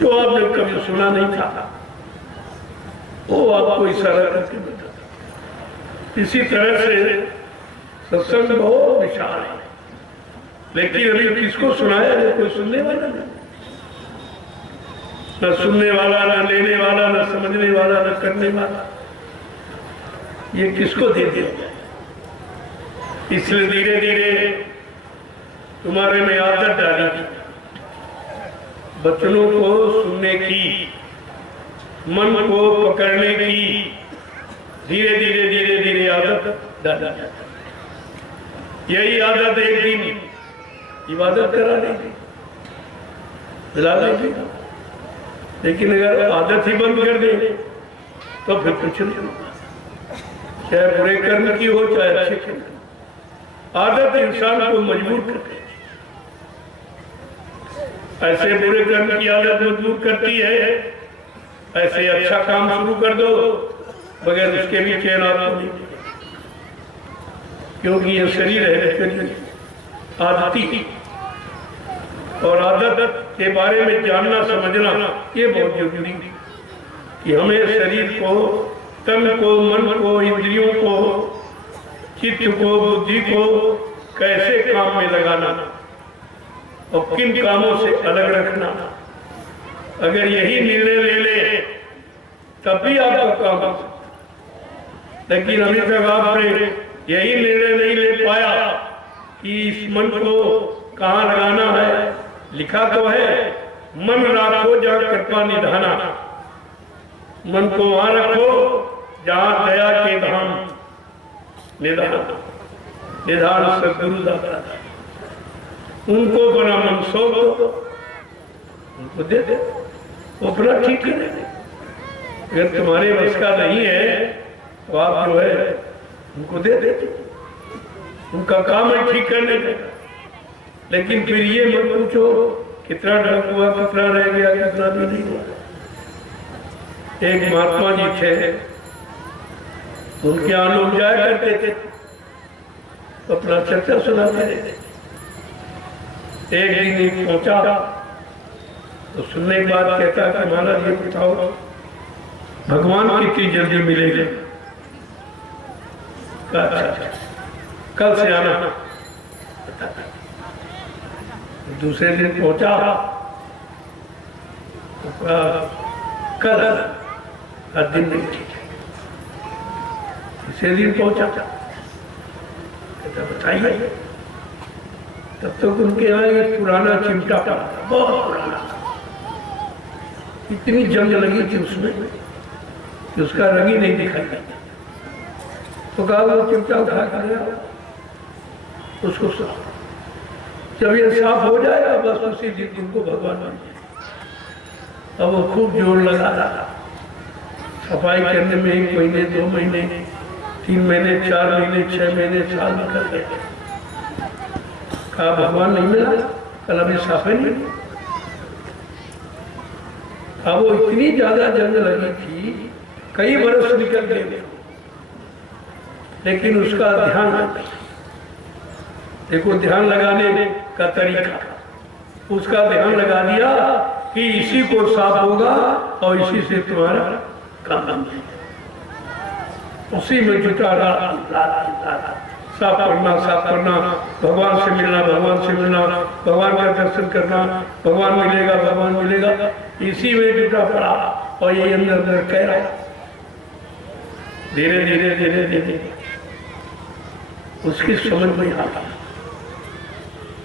जो आपने कभी सुना नहीं था वो आपको इशारा करके बताता। इसी तरह से सत्संग बहुत विशाल है, लेकिन अभी किसको सुनाया है? कोई सुनने वाला नहीं, न सुनने वाला, न लेने वाला, न समझने वाला, न करने वाला। ये किसको दे दिया जाए? इसलिए धीरे धीरे तुम्हारे में आदत डाली बचनों को सुनने की, मन को पकड़ने की। धीरे धीरे धीरे धीरे आदत डाला जाता। यही आदत एक दिन इबादत करा देगी, दिला देगी। लेकिन अगर आदत ही बंद कर दे तो फिर कुछ नहीं होगा, चाहे बुरे कर्म की हो चाहे अच्छे कर्म। आदत इंसान को मजबूर कर देती, ऐसे बुरे कर्म की आदत मजबूर करती है, ऐसे अच्छा काम शुरू कर दो बगैर उसके भी चैन आपको नहीं, क्योंकि ये शरीर है आदती। और आदत के बारे में जानना समझना ये बहुत जरूरी है कि हमें शरीर को, तन को, मन को, इंद्रियों को, चित्त को, बुद्धि को कैसे काम में लगाना और किन कामों से अलग रखना। अगर यही निर्णय ले ले तब भी आपका काम हो सकता। लेकिन अभी तक आपने यही निर्णय नहीं ले पाया कि इस मन को कहाँ लगाना है। लिखा तो है मन राखो जहाँ कृपा निधाना, मन को वहां रखो जहाँ दया के धाम निधान निधान सदगुरु दाता। उनको बना मन सौंप दो, उनको दे दे, वो अपना ठीक करेंगे। अगर तुम्हारे बस का नहीं है तो आप जो है उनको दे देते, उनका काम है ठीक करने का। लेकिन फिर ये मत पूछो कितना डर हुआ, कितना रह गया, कितना भी नहीं हुआ। एक महात्मा जी थे, उनके यहाँ लोग जाया करते थे, अपना चर्चा सुनाते थे। एक दिन पहुंचा तो सुनने के बाद कहता कि महाराज ये बताओ भगवान कितनी जल्दी मिलेंगे? अच्छा कल से आना। दूसरे दिन पहुंचा तो कल हर दिन नहीं ठीक है। तीसरे दिन पहुंचा बताइए। तब तक उनके यहाँ एक पुराना चिमटा पड़ा था, बहुत पुराना। इतनी जंग लगी थी उसमें कि उसका रंग ही नहीं दिखाई देता। तो कहा वो चिमटा उठा कर उसको साफ, जब ये साफ हो जाएगा बस उसी दिन उनको भगवान बन जाए। अब वो खूब जोर लगा रहा सफाई करने में। 1 महीने, 2 महीने, 3 महीने, 4 महीने, 6 महीने, साल निकल गए। कहा भगवान नहीं मिला, कल अभी साफे नहीं। अब वो इतनी ज्यादा जंग लगी थी, कई बरस निकल गए, लेकिन उसका ध्यान नहीं। देखो ध्यान लगाने का तरीका, उसका ध्यान लगा दिया कि इसी को साफ होगा और इसी से तुम्हारा काम, उसी में जुटा रहा। साफ करना, भगवान से मिलना, भगवान से मिलना, भगवान का दर्शन करना, भगवान मिलेगा, भगवान मिलेगा, इसी में जुटा पड़ा। और ये अंदर अंदर कह रहा। धीरे धीरे धीरे धीरे उसकी समझ में आता।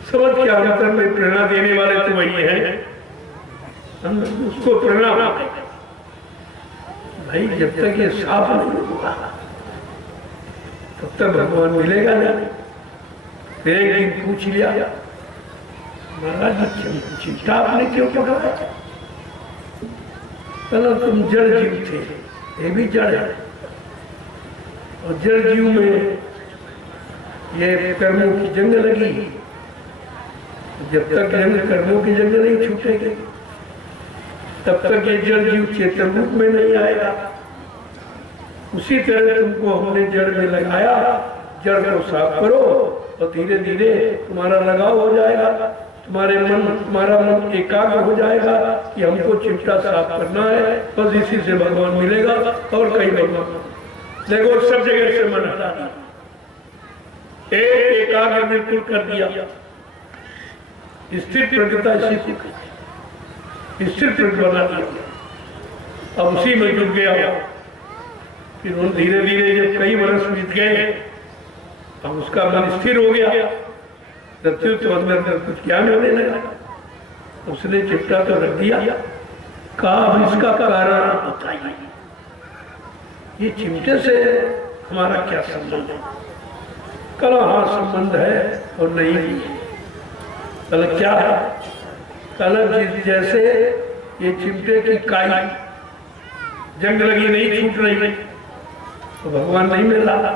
समझ के अंतर में प्रेरणा देने वाले तो वही है, उसको प्रेरणा भाई जब तक ये साफ नहीं होगा तब तक भगवान मिलेगा नहीं। फिर एक दिन पूछ लिया, महाराज चिंता आपने क्यों पकड़ा? कहना तुम जड़ जीव थे, ये भी जड़ है, और जड़ जीव में ये कर्मों की जंग लगी। जब तक कर्मों की जंग नहीं छूटेगी तब तक ये जड़ जीव चेतन रूप में नहीं आएगा। उसी तरह तुमको हमने जड़ में लगाया, जड़ को साफ करो और धीरे धीरे तुम्हारा लगाव हो जाएगा। तुम्हारा मन एकाग्र हो जाएगा कि हमको चिमटा साफ करना है, बस इसी से भगवान मिलेगा और कहीं भगवान। देखो सब जगह से मन हटा दिया, एक एकाग्र बिल्कुल कर दिया, स्थिर प्रज्ञता स्थिर प्रज्ञ बना दिया, अब उसी में जुट गया। फिर उन धीरे धीरे जब कई वर्ष बीत गए, अब उसका मन स्थिर हो गया, तो अंदर कुछ ज्ञान होने लगा। उसने चिपटा तो रख दिया, कहा अब इसका कारण बताइए, ये चिमटे से हमारा क्या संबंध है? कल हाँ संबंध है और नहीं। कल क्या है? कल जैसे ये चिमटे की काई जंग लगी नहीं छूट रही तो भगवान नहीं मिल रहा,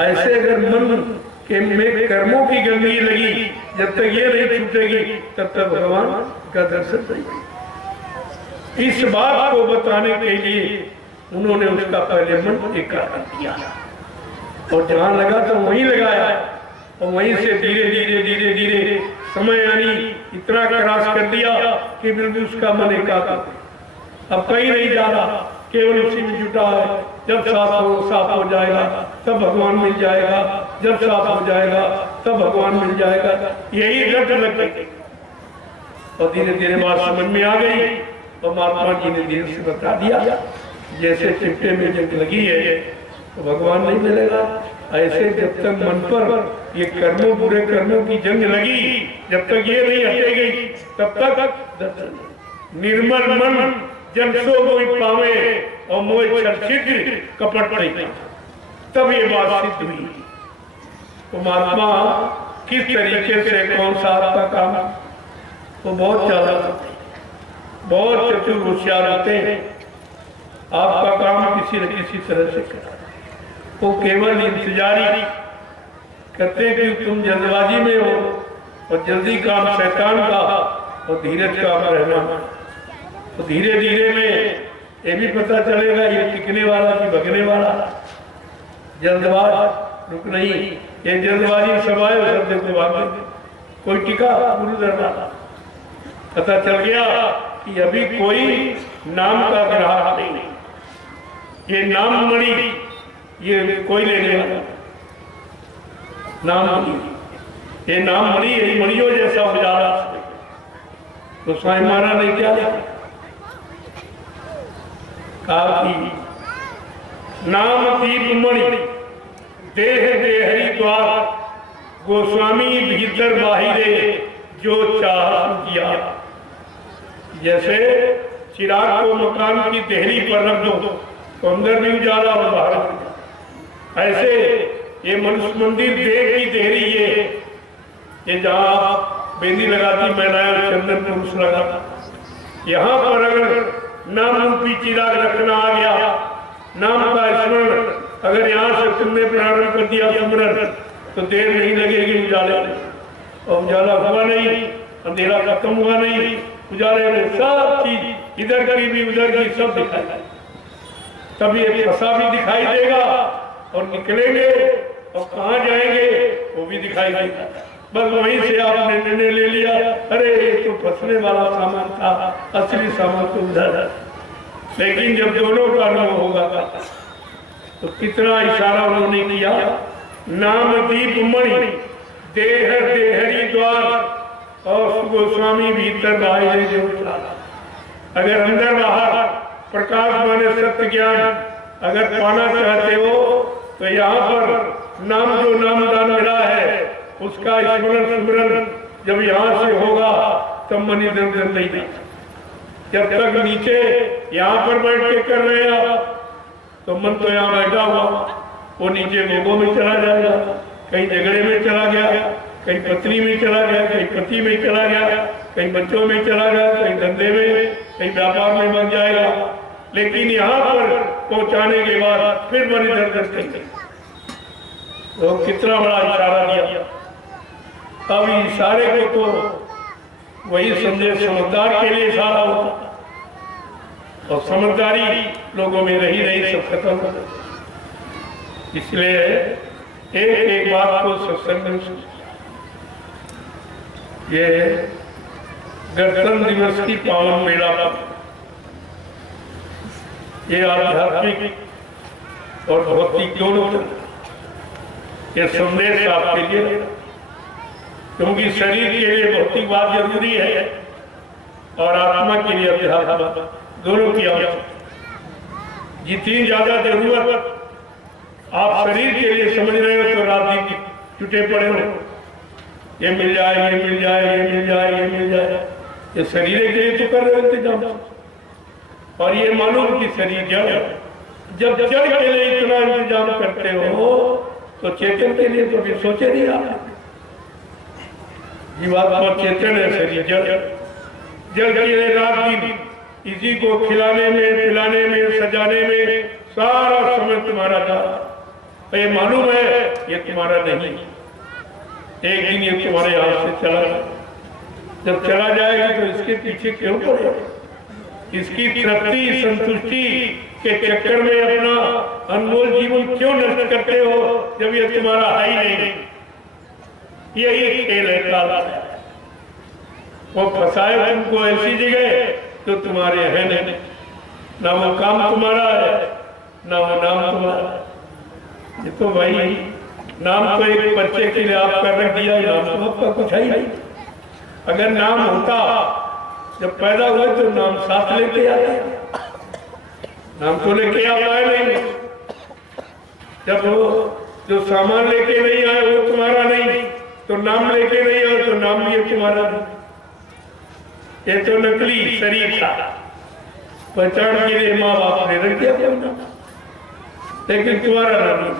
ऐसे अगर मन के में कर्मों की गंदगी लगी, जब तक ये नहीं छूटेगी तब तक भगवान का दर्शन नहीं। इस बात को बताने के लिए उन्होंने उसका पहले मन एकाग्र किया और जहां लगा तो वहीं लगाया, और वहीं से धीरे धीरे धीरे धीरे समय यानी इतना क्रॉस कर दिया कि बिल्कुल उसका मन एकाग्र, अब कहीं नहीं जा रहा, केवल उसी में जुटा है। जब साफ हो जाएगा तब भगवान मिल जाएगा, जब साफ हो जाएगा तब भगवान मिल जाएगा, यही रट लग गई। और धीरे धीरे बात समझ में आ गई और महात्मा जी ने धीरे से बता दिया, जैसे चिमटे में जंग लगी है तो भगवान नहीं मिलेगा, ऐसे जब तक मन पर ये कर्मों बुरे कर्मों की जंग लगी, जब तक ये नहीं हटेगी तब तक निर्मल मन जब सो मोहि पावे और मोह छिद्र कपट नहीं, तब ये बात सिद्ध हुई। तो महात्मा किस तरीके से कौन सा आपका काम, वो बहुत चालाक, बहुत चतुर होशियार होते हैं। आपका काम किसी न किसी तरह से करा, वो केवल इंतजारी करते हैं कि तुम जल्दबाजी में हो और जल्दी काम शैतान का और धीरज का रहना। तो धीरे धीरे में ये भी पता चलेगा ये टिकने वाला कि भगने वाला। जल्दबाज रुक नहीं, ये जल्दबाजी समाये सब देखो भागे, कोई टिका गुरु दरबार। पता चल गया कि अभी कोई नाम का ग्राहक नहीं, ये नाम मणि ये कोई लेने वाला नाम मणि, ये नाम मणि यही मणियों जैसा उजाला। तो स्वामी महाराज ने क्या लिखा? कहा कि नाम दीप मणि देह देहरी द्वार, गोस्वामी भीतर बाहिरे जो चाह किया। जैसे चिराग को मकान की देहरी पर रख दो तो अंदर भी उजाला और बाहर भी उजाला, ऐसे ये मनुष्य मंदिर देह की देहरी ये जहाँ बेंदी लगाती महिलाएं चंदन पुरुष लगा, यहाँ पर अगर नाम रूपी चिराग रखना आ गया, नाम का स्मरण अगर यहाँ से तुमने प्रारंभ कर दिया स्मरण, तो देर नहीं लगेगी उजाले में। और उजाला हुआ नहीं, अंधेरा खत्म हुआ नहीं, उजाले में सब चीज इधर की भी उधर की सब दिखाई, तब ये फंसा भी दिखाई देगा और निकलेंगे और कहाँ जाएंगे वो भी दिखाई देगा। बस वहीं से आपने निर्णय ले लिया, अरे ये तो फंसने वाला सामान था, असली सामान तो उधर है। लेकिन जब दोनों का अनुभव होगा तो कितना इशारा उन्होंने किया, नाम दीप मणि देह देहरी द्वार और गोस्वामी भीतर बाहर जो। अगर अंदर बाहर प्रकाश माने सत्य ज्ञान अगर पाना चाहते हो तो यहाँ पर नाम जो नामदान मिला है उसका स्मरण जब यहाँ से होगा तब मन इधर उधर नहीं जाता। जब तक नीचे यहाँ पर बैठ के कर रहे हैं आप तो मन तो यहाँ बैठा हुआ, वो नीचे लोगों में चला जाएगा, कहीं झगड़े में चला गया, कहीं पत्नी में चला गया, कहीं पति में चला गया, कहीं बच्चों में चला गया, कहीं धंधे में, कहीं व्यापार में बन जाएगा। लेकिन यहाँ पर पहुँचाने के बाद फिर मन इधर उधर करेंगे। तो कितना बड़ा इशारा दिया। अब इशारे को तो वही समझे समझदार के लिए इशारा होता, और समझदारी लोगों में रही नहीं, सब खत्म हो गया। इसलिए एक एक बात को सत्संग में ये गणतंत्र दिवस की पावन मेला ये आध्यात्मिक और भौतिक दोनों ये संदेश आपके लिए, क्योंकि शरीर के लिए भौतिक बात जरूरी है और आत्मा के लिए अध्यात्म दोनों की आवश्यकता। जितनी ज्यादा जरूरत आप शरीर के लिए समझ रहे हो तो रात दिन छुटे पड़े हो, ये मिल जाए, ये मिल जाए, ये मिल जाए, ये मिल जाए, ये शरीर के लिए तो कर रहे हो इंतजाम। और ये मालूम कि शरीर जड़, जब जड़ के लिए इतना इंतजाम करते हो तो चेतन के लिए तो भी सोचे नहीं आप। जीवात्मा चेतन है, शरीर जड़। जड़ के लिए रात दिन इसी को खिलाने में, पिलाने में, सजाने में सारा समय तुम्हारा जा रहा। ये मालूम है ये तुम्हारा नहीं, एक दिन ये तुम्हारे हाथ से चला जाए। जब चला जाएगा तो इसके पीछे क्यों पड़े? इसकी तृप्ति संतुष्टि के चक्कर में अपना अनमोल जीवन क्यों नष्ट करते हो जब ये तुम्हारा है ही नहीं? यही खेल है काला। वो फंसाए तुमको ऐसी जगह तो तुम्हारे है नहीं, ना वो काम तुम्हारा है ना वो नाम तुम्हारा। ये तो भाई नाम तो एक पर्चे के लिए आपका रख दिया, नाम तो आपका कुछ है ही नहीं। अगर नाम होता, जब पैदा हुए तो नाम साथ लेके आते, नाम तो लेके आप आए नहीं। जब वो जो सामान लेके नहीं आए वो तुम्हारा नहीं, तो नाम लेके नहीं आए तो नाम भी तुम्हारा नहीं। ये तो नकली शरीर था, पहचान के लिए माँ बाप ने रख दिया नाम, लेकिन तुम्हारा नाम नहीं।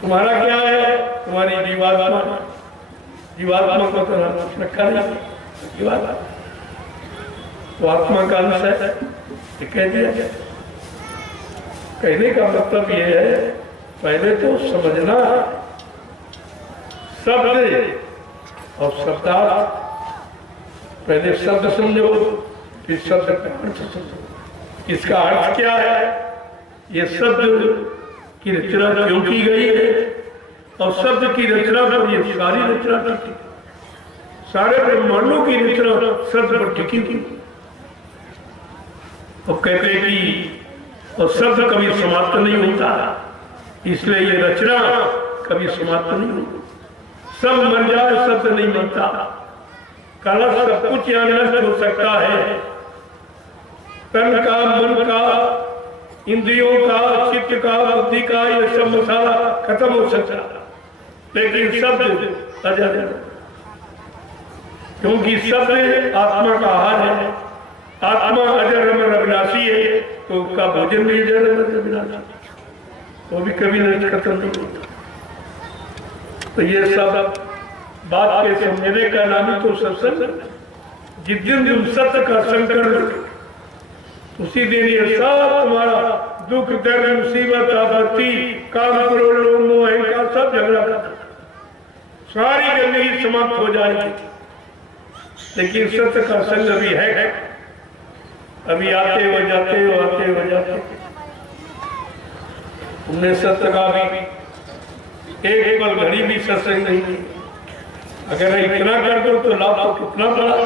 तुम्हारा क्या है? तुम्हारी जीवात्मा। जीवात्मा को तो रखा नहीं, जीवात्मा तो आत्मा का अंश है, कह दिया गया। कहने का मतलब ये है पहले तो समझना शब्द और शब्दार्थ। पहले शब्द समझो फिर शब्द का अर्थ समझो। इसका अर्थ क्या है? ये शब्द की रचना क्यों की गई है और शब्द की रचना पर ये सारी रचना टिकी, सारे ब्रह्मांडों की रचना शब्द पर टिकी थी। और कहते हैं कि और शब्द कभी समाप्त नहीं होता, इसलिए ये रचना कभी समाप्त नहीं होती। सब मर जाए शब्द नहीं मरता। कला सब कुछ यहाँ नष्ट हो सकता है, तन का, मन का, इंद्रियों का, चित्त का, बुद्धि का, ये सब मसाला खत्म हो सकता, लेकिन शब्द अजर है, क्योंकि शब्द आत्मा का आहार है। आत्मा अजर अमर अविनाशी है, तो उसका भोजन भी अजर अमर अविनाशी, वो भी कभी नहीं खत्म नहीं होता। तो ये सब बात के समझने का नाम ही तो सत्संग। जिस दिन तुम सत्य का संकल्प उसी दिन ये सब तुम्हारा दुख, दर्द, मुसीबत, आपत्ति, काम, क्रोध, लोभ, मोह, अहंकार सब झगड़ा करता, सारी गंदगी समाप्त हो जाएगी। लेकिन सत्य का संग अभी है, अभी आते हो जाते हो, आते हो जाते हो। हमने सत्य का भी एक पल घड़ी भी सत्संग नहीं की। अगर इतना कर दो तो लाभ तो कितना बड़ा।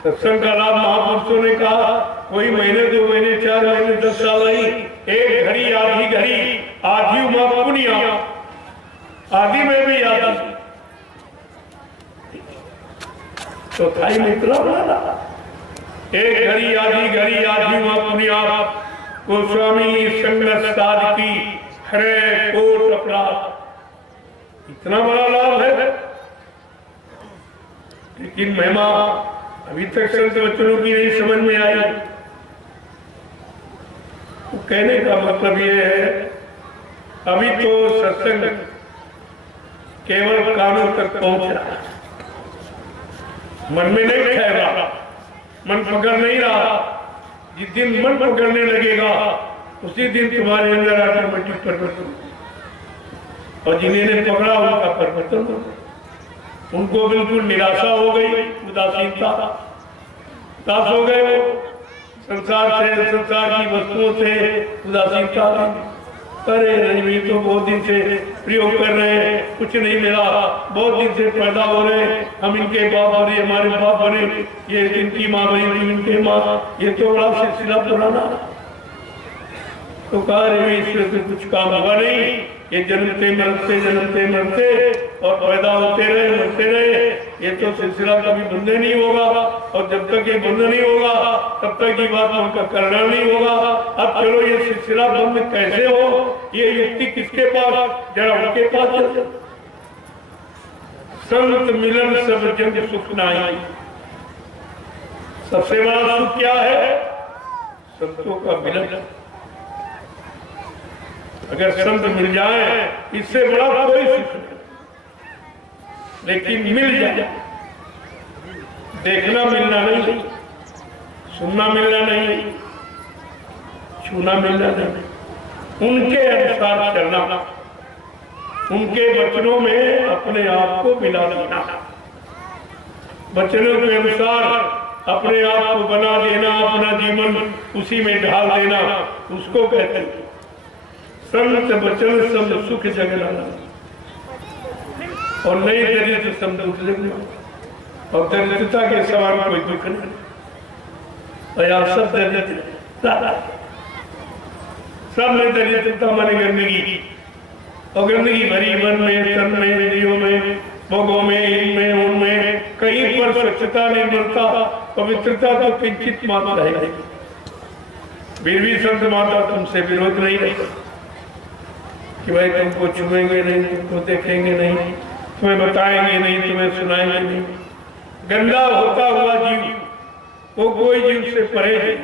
सत्संग का लाभ महापुरुषों ने कहा, कोई महीने, 2 महीने, 4 महीने, 10 साल नहीं, एक घड़ी, आधी घड़ी, आधी उमा पुनिया, आधी में भी आधी, तो थाई में इतना बड़ा। एक घड़ी, आधी घड़ी, आधी उमा पुनिया, गोस्वामी संगत साध की हरे कोट अपराध, इतना बड़ा लाभ है। लेकिन महिमा अभी तक संत बच्चों की नहीं समझ में आई। तो कहने का मतलब ये है अभी तो सत्संग केवल कानों तक पहुंच रहा है, मन में नहीं ठहरा, मन पकड़ नहीं रहा। जिस दिन मन पकड़ने लगेगा उसी दिन तुम्हारे अंदर ऑटोमेटिक परिवर्तन, और जिन्हें पकड़ा उनका परिवर्तन हो, उनको बिल्कुल निराशा हो गई, उदासीनता, दास हो गए वो संसार से, संसार की वस्तुओं से उदासीनता, अरे नहीं तो बहुत दिन से प्रयोग कर रहे हैं, कुछ नहीं मिला, बहुत दिन से पैदा हो रहे हैं, हम इनके बाप बने, हमारे बाप बने, ये इनकी माँ बनी, इनके माँ, ये तो बड़ा सिलसिला पुराना। तो कहा रहे इसमें तो कुछ काम हुआ नहीं, ये जन्मते मरते और पैदा होते रहे मरते रहे, ये तो सिलसिला कभी बंद नहीं होगा, और जब तक ये बंद नहीं होगा तब तक ये बात उनका करना नहीं होगा। अब चलो ये सिलसिला बंद कैसे हो, ये युक्ति किसके पास, जरा उनके पास चलो। संत मिलन सब जग सुख नाई, सबसे बड़ा सुख क्या है, संतों का मिलन। अगर संत मिल जाए इससे बड़ा कोई सुख नहीं, लेकिन मिल जाए, देखना मिलना नहीं, सुनना मिलना नहीं, छूना मिलना नहीं, उनके अनुसार चलना, उनके वचनों में अपने आप को मिला देना, वचनों के अनुसार अपने आप को बना देना, अपना जीवन उसी में ढाल देना, उसको कहते हैं संत वचन सब सुख जगना, और नई दरिद्र सब दुख लगना, और दरिद्रता के सवाल कोई दुख नहीं, सब दरिद्र, सब में दरिद्रता माने गंदगी, और गंदगी भरी मन में, तन में, इंद्रियों में, भोगों में, इनमें उनमें, कहीं पर स्वच्छता निर्मलता पवित्रता तो किंचित मात्र है। फिर भी संत माता तुमसे विरोध नहीं रही कि भाई तुमको छुएंगे नहीं, तुमको देखेंगे नहीं, तुम्हें बताएंगे नहीं, तुम्हें सुनाएंगे नहीं। गंदा होता हुआ जीव वो कोई जीव से परे है,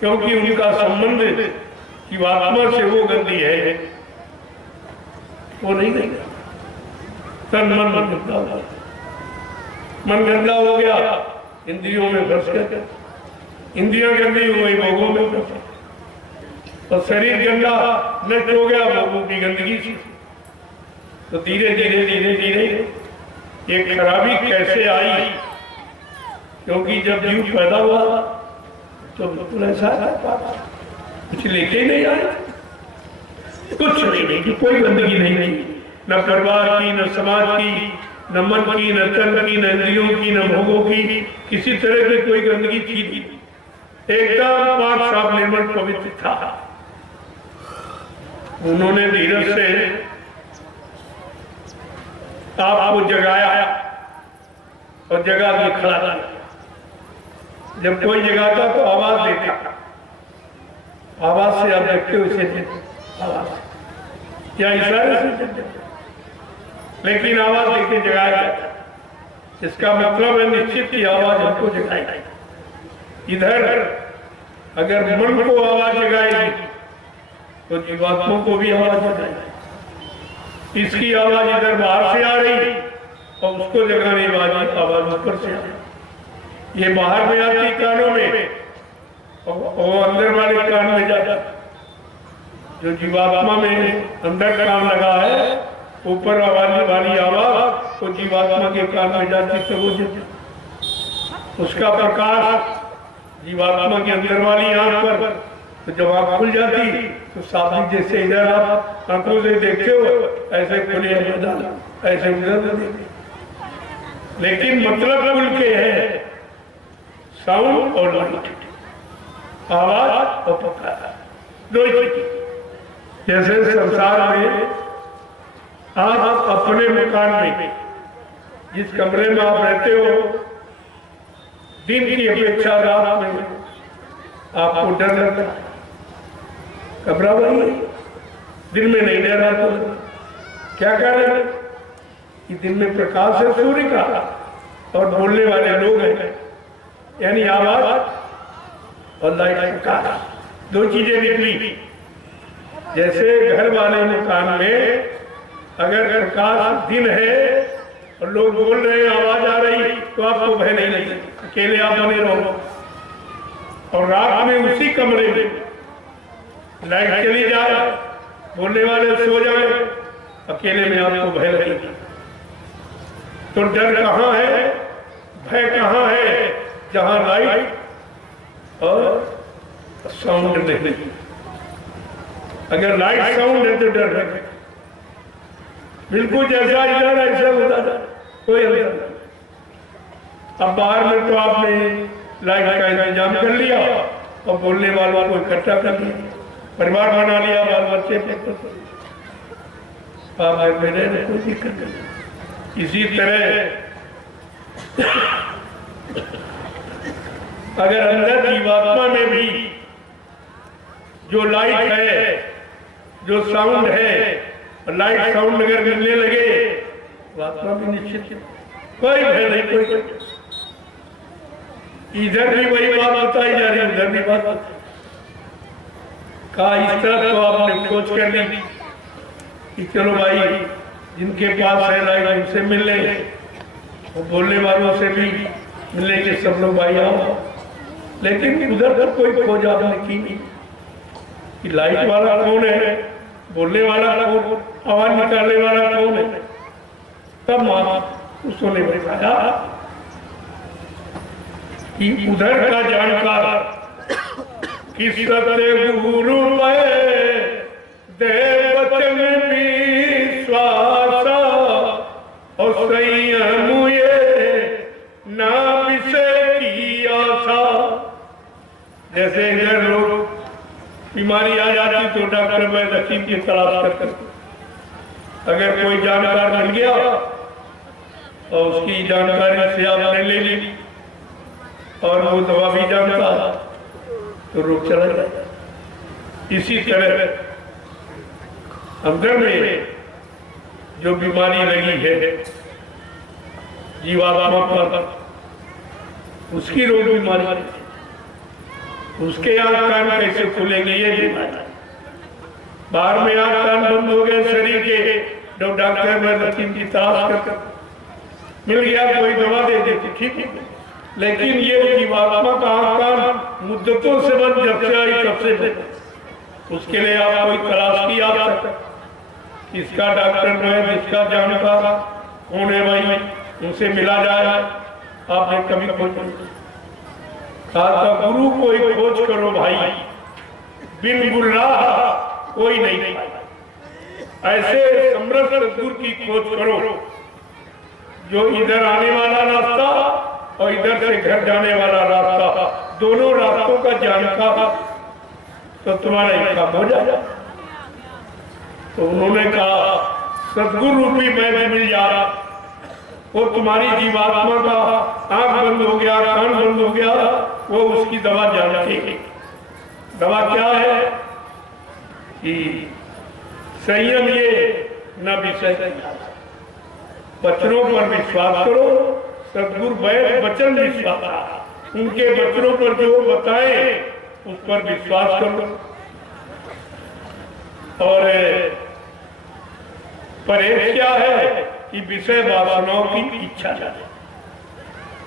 क्योंकि उनका संबंध जीवात्मा से वो गंदी है, वो नहीं देगा। तन मन गंदा हो, मन गंदा हो गया, इंद्रियों में फंस गया, इंद्रियां गंदी हो गई, भोगों में फंस, और शरीर गंदा नष्ट हो गया भोगों की गंदगी से। तो धीरे धीरे धीरे धीरे ये खराबी कैसे आई, क्योंकि जब जीव पैदा हुआ तो बिल्कुल ऐसा कुछ लेके नहीं आए, कुछ नहीं कि कोई गंदगी नहीं थी, न परिवार की, न समाज की, न मन की, न तन की, न इंद्रियों की, न भोगों की, किसी तरह की कोई गंदगी थी, एकदम पाक साफ निर्मल पवित्र था। उन्होंने धीरज से आपको जगाया और जगा के खड़ा किया। जब कोई जगाता तो आवाज देता, आवाज से आप देखते हो इसे, आवाज या इशारे से, लेकिन आवाज देके जगाया जाता, इसका मतलब है निश्चित की आवाज हमको जगाएगी। इधर अगर मन को आवाज जगाएगी तो जीवात्मा को भी आवाज जगाएगी। इसकी आवाज इधर बाहर से आ रही और उसको जगाने वाली आवाज ऊपर से आ रही। ये बाहर में आती कानों में और अंदर वाले कान में जाता, जो जीवात्मा में अंदर कान लगा है, ऊपर आवाज वाली आवाज वो जीवात्मा के कान में जाती, तो वो उसका प्रकाश जीवात्मा के अंदर वाली आंख पर, तो जब आंख खुल जाती तो साबित जैसे इधर आप आंखों से देखते हो ऐसे खुले, ऐसे उधर देखते, लेकिन मतलब खुल के है साउंड और लाइट, आवाज और प्रकाश, दो चीज। जैसे संसार में आप अपने मकान में, जिस कमरे में आप रहते हो, दिन की अपेक्षा रात में आपको डर लगता है, कमरा वही, दिन में नहीं डर रहा, तो क्या कारण है कि दिन में प्रकाश है सूर्य का और बोलने वाले लोग हैं, यानी आवाज और लाइट प्रकाश, दो चीजें निकली। जैसे घर वाले मकान में अगर प्रकाश दिन है और लोग बोल रहे हैं, आवाज आ रही, तो आपको भय नहीं लगेगा, अकेले आप बने रहो। और रात में उसी कमरे में लाइट चली जाए, बोलने वाले सो जाए, अकेले में आपको भय लगेगा। तो डर कहाँ है, भय कहाँ है, जहाँ लाइट और साउंड नहीं। अगर लाइट साउंड है तो डर है, बिल्कुल जैसा इधर ऐसा होता था, कोई अंतर नहीं। अब बाहर में तो आपने लाइट का इंतजाम कर लिया और बोलने वालों को इकट्ठा कर लिया, परिवार बना लिया, बाल बच्चे आप में रहने कोई दिक्कत नहीं। इसी तरह अगर अंदर जीवात्मा में भी जो लाइट है, जो साउंड है, लाइट साउंड अगर मिलने लगे तो आत्मा भी निश्चित, कोई भय नहीं, कोई इधर भी वही बात बताई जा रही है, उधर भी बात कहा। इस तरह तो आपने खोज कर ली कि चलो भाई जिनके पास है लाइट उनसे मिल ले, और बोलने वालों से भी मिलने के सब लोग भाई आओ। लेकिन उधर तक कोई खोज आपने की नहीं कि लाइट वाला कौन है, बोलने वाला कौन, आवाज निकालने वाला कौन है। तब उसने बताया कि उधर का जानकार किस सत्य गुरु में दे वचन विश्वास और संयम ये ना विषय की आशा। जैसे इधर लोग बीमारी आ जाती तो डॉक्टर में रसीद की तलाश करते, अगर कोई जानकार मिल गया और उसकी जानकारी से आपने ले ली और वो दवा भी जानता तो रोग चला जाता। इसी तरह अंदर में जो बीमारी लगी है जीवात्मा पर, उसकी रोग बीमारी, उसके आंख कान कैसे खुलेंगे ये बीमारी। बाहर में आंख कान बंद हो गए शरीर के, जब डॉक्टर में रसीद की तलाश कर मिल गया, कोई दवा दे देती, ठीक है। लेकिन ये जीवात्मा का आंख कान मुद्दतों से बंद, जब से आई तब से बंद। उसके लिए आप कोई तलाश की आप सकते, इसका डॉक्टर है जिसका जानकार कौन है भाई, उनसे मिला जाए। आपने कभी खोज कहा था गुरु कोई खोज करो भाई, बिन गुल्लाह कोई नहीं। ऐसे समर्थ सद्गुरु की खोज करो जो इधर आने वाला रास्ता और इधर से घर जाने वाला रास्ता, दोनों रास्तों का जानकार तो तुम्हारा ही काम हो जाएगा। तो उन्होंने कहा सद्गुरु रूपी मैं मिल जा रहा, वो तुम्हारी जीवात्मा का आंख बंद हो गया, कान बंद हो गया, वो उसकी दवा जानती है। दवा क्या है कि संयम ये न विषय, वचनों पर विश्वास करो। सद्गुरु वचन विश्वास, उनके वचनों पर जो बताए उस पर विश्वास करो। और परहेज क्या है कि विषय वासनाओं की इच्छा,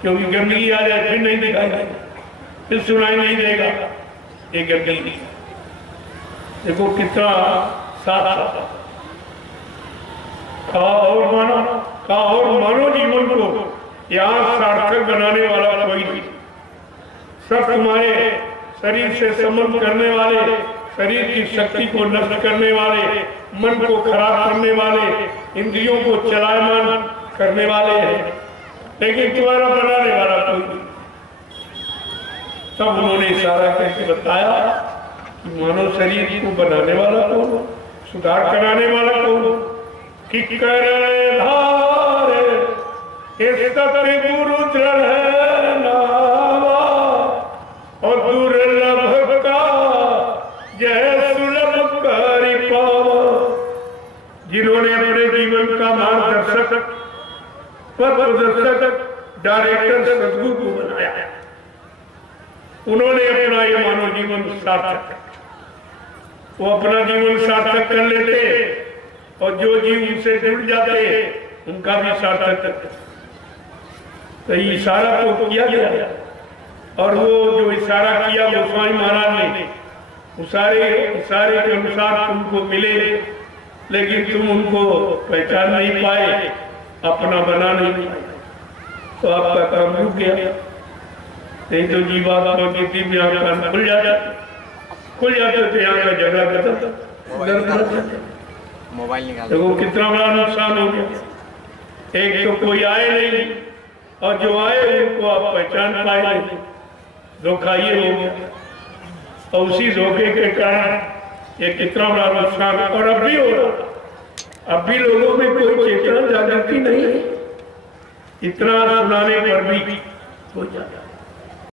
क्योंकि गंदगी आ जाए फिर नहीं दिखाएगा, फिर सुनाई नहीं देगा ये गंदगी। देखो कितना साथ कहा और मानो जीवन को यहाँ सार्थक बनाने वाला कोई नहीं। सब तुम्हारे शरीर से संबंध करने वाले, शरीर की शक्ति को नष्ट करने वाले, मन को खराब करने वाले, इंद्रियों को चलायमान करने वाले हैं, लेकिन तुम्हारा बनाने वाला कोई नहीं। तब उन्होंने इशारा करके बताया कि मानव शरीर को बनाने वाला कौन, सुधार कराने वाला कौन, कि कर धारे गुरु दृढ़ नावा और दुर्लभ का जय सुलभ करि पावा। जिन्होंने अपने जीवन का मार्गदर्शक, पथ प्रदर्शक, डायरेक्टर सद्गुरु को बनाया, उन्होंने अपना ये मानव जीवन सार्थक, वो अपना जीवन सार्थक कर लेते और जो जीव उनसे जुड़ जाते उनका भी सार्थक। तो इशारा तो किया गया और वो जो इशारा किया वो स्वामी महाराज ने इशारे के अनुसार तुमको मिले, लेकिन तुम उनको पहचान नहीं पाए, अपना बना नहीं पाए, तो आपका काम रुक गया। नहीं तो जीवात्मा की दिव्य आंख खुल जाते तो यहाँ का झगड़ा खत्म। मोबाइल निकाल। देखो कितना बड़ा नुकसान हो गया। एक तो कोई आए नहीं और जो आए उनको आप पहचान पाए नहीं, धोखा ये हो गया। और उसी धोखे के कारण ये कितना बड़ा नुकसान, और अब भी हो रहा। अब भी लोगों में कोई चेतना जागृति नहीं है, इतना सुनाने पर भी हो जाता।